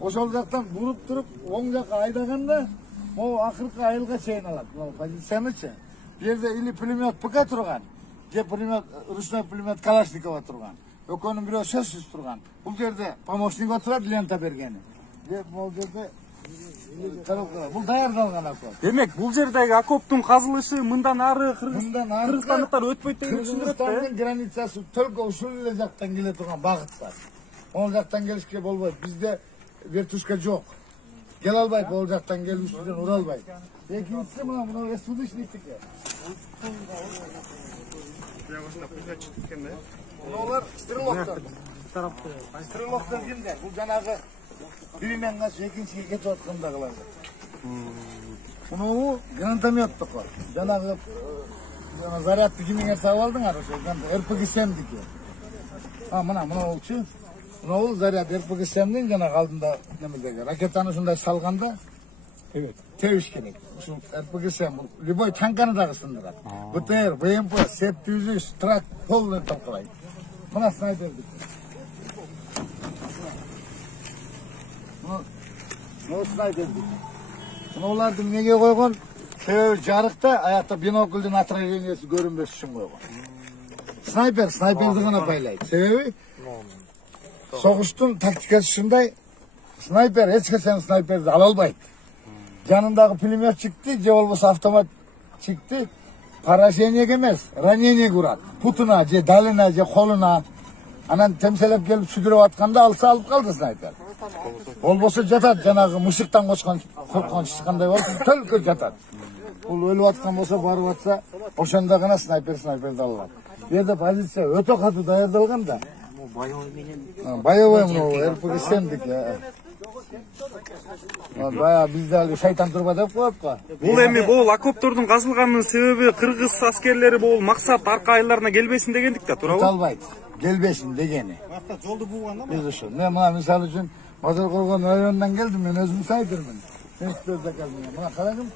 Ошол жактан буруп туруп оң жакка айдаганда могу акыркы айылга чейин алат. Позициянычы. Бу жерде или пулемет ПК турган, же пулемет ручной пулемет Калашникова турган. Экөөнүн бирөө сөзсүз турган. Бул жерде помощник отурат, лента бергени. Бул жерде бул даярдалган окоп. Демек, бул жердеги окоптун казылышы мындан ары кыргызстандыктар өтпөйт деген түшүндүрөт да. Кыргызстандын границасы только ушул эле жактан келе турган багытта. Ол жактан келишке болбойт. Бизде вертушка жок. Келе албайт, ол жактан келип үстүнөн ура албайт. Экинчиси мына республичниктики. Булар стрелоктор. Стрелоктор кимде? Бул жанагы биримен качып экинчиге кетип аткандагылар. Муну гранатометтик. Жанагы зарядты кимге сабап алдыңар ошо? РПГ-7дики. Мына болчу. Мына заряд РПГ-7дин жанагы алдында немедеги ракетаны ушундай салганда тебиш керек. Ушул РПГ-7 любой танканы дагы сындырат. БТР, БМП, СЭП-103, трак полный талкалайт. Мына снайпердик. Мына снайпердик. Мунуларды эмнеге койгон? Себеби жарыкта аякта биноклдун отражениясы көрүнбөс үчүн койгон. Снайперди гана байлайт. Себеби согуштун тактикасы ушундай. Снайпер эч качан снайперди ала албайт. Жанындагы пулемет чыкты, же болбосо автомат чыкты, поражениеге эмес, ранениеге урат. Путуна же далына же колуна. Анан темселеп келип сүдүрүп атканда алса алып калды снайпер. Болбосо жатат, жанагы мышыктан корккон чыккандай болуп, төлкө жатат. Бул өлүп аткан болсо, барып атса, ошондо гана снайперди алат. Бу жерде позиция өтө катуу даярдалган да. Боевой РПГ-7дики. Бая бизде ал шайтан турба деп коет го. Бул эми бул окоптордун казылганынын себеби кыргыз аскерлери бул максат арка айылдарына келбесин дегендик да, туурабы? Албайт. Келбесин дегени. Жолду буган да. Биз ошо. Мен мына мисалы үчүн Базар Коргон районунан келдим, мен өзүм снайпермин. Мына карагым.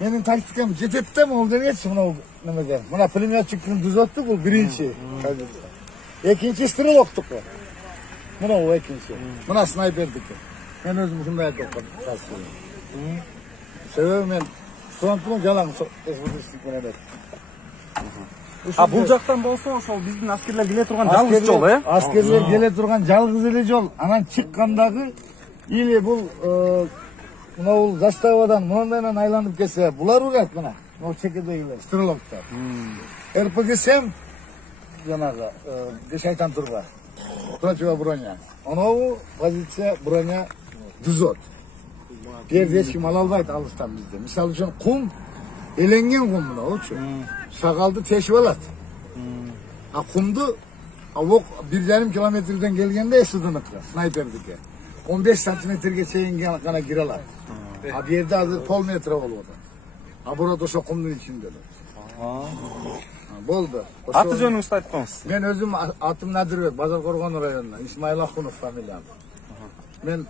Менин тактикам жетет да, могул дегенчи мына немеге. Мына пулеметчиктин дузотту бул биринчи. Экинчи стрелоктук. Мына бул экинчи. Мына снайпердики. Мен өзүм ушундай айтып калдым. Себеби мен фронттун жалаң эсбудистик менен бул жактан болсо ошол биздин аскерлер келе турган жалгыз жол, э? Аскерлер келе турган жалгыз эле жол. Анан чыккандагы или бул мына бул заставадан мындайдан айланып келсе, булар урат мына. Могу чекедегилер, стрелоктор. РПГ-7 жанагы шайтан турба. Противо броня. Анау позиция броня дузот. Жерде эч ким ала албайт алыстан бизде. Мисалы үчүн кум, эленген кум мына болчу. Сагалды тешип алат. Кумду оқ 1,5 километрден келгенде СДНК, снайпердики. 15 сантиметрге чейин гана кире алат. Бу жерде азыр полметр болуп атат. Бурат ошо кумдун ичинде. Болду. Аты жөнүңүздү айтып коңуз. Мен өзүм атым Надырбек, Базар Коргон районунан, Исмаил Ахунов фамилиям. Мен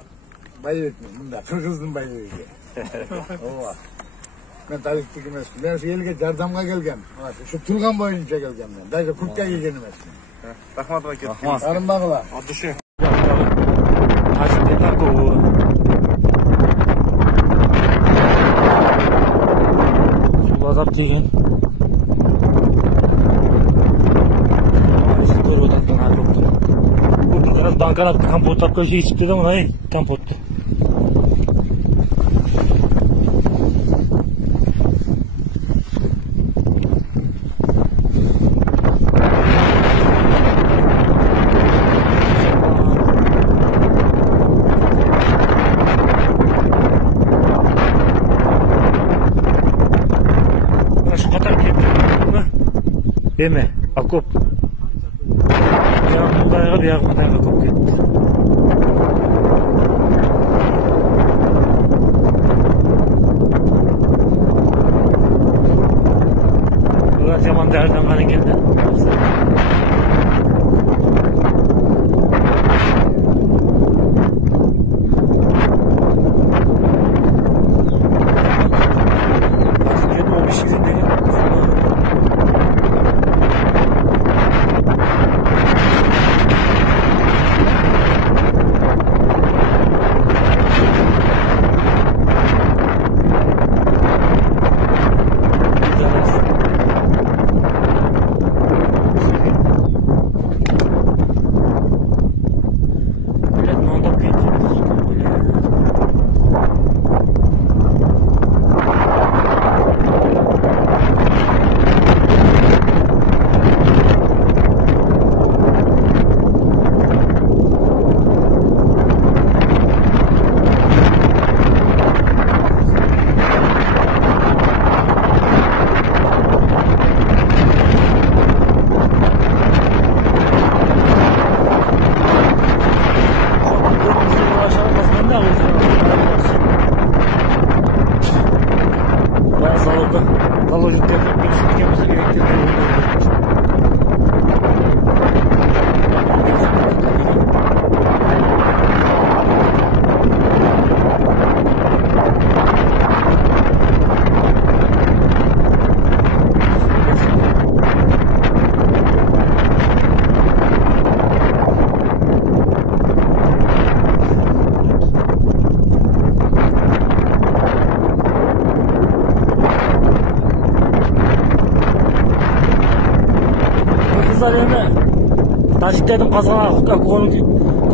байбекмин, мында кыргыздын байбеги. Ооба. Мен тарихтик эмесмин. Мен ошо элге жардамга келгем. Ушу турган боюнча келгем мен. Даже куртка кийген эмесмин. Рахмат байке. Арынбагыла. От души. Сул азап деген. Biraz bankalar kampot tapka şey çıktı da mı? Kampottu. Şu kadar ketdi. Deme, akop. Yağmurdayga ko'p ketdi. Bular jamon darddan qana keldi. esitledim kazana onu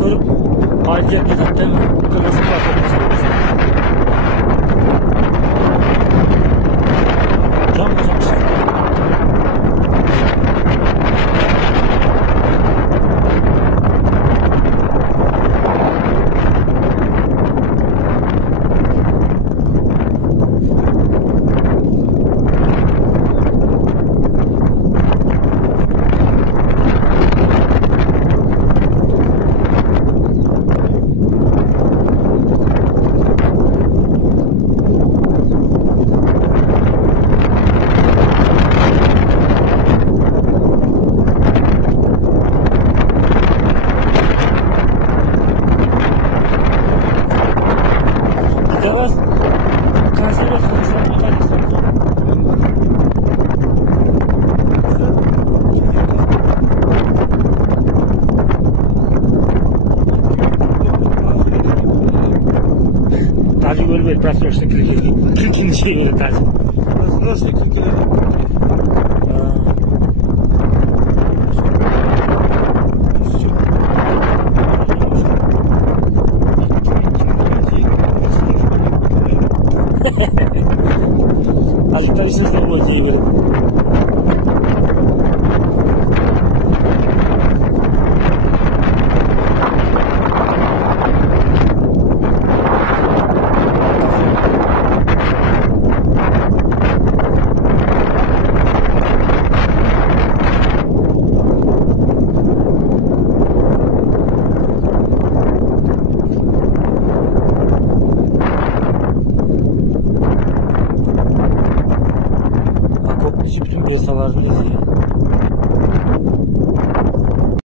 görüp paylayacak bir zaten kırmızı var. Cam işte. Teraz kasero konserwy pani są. Taci böyle bir prasyoşta kırkın şey böyle taci. Prasyoşta kırkın. Azıcık ses de bu diye böyle. Bütün piyasalar bile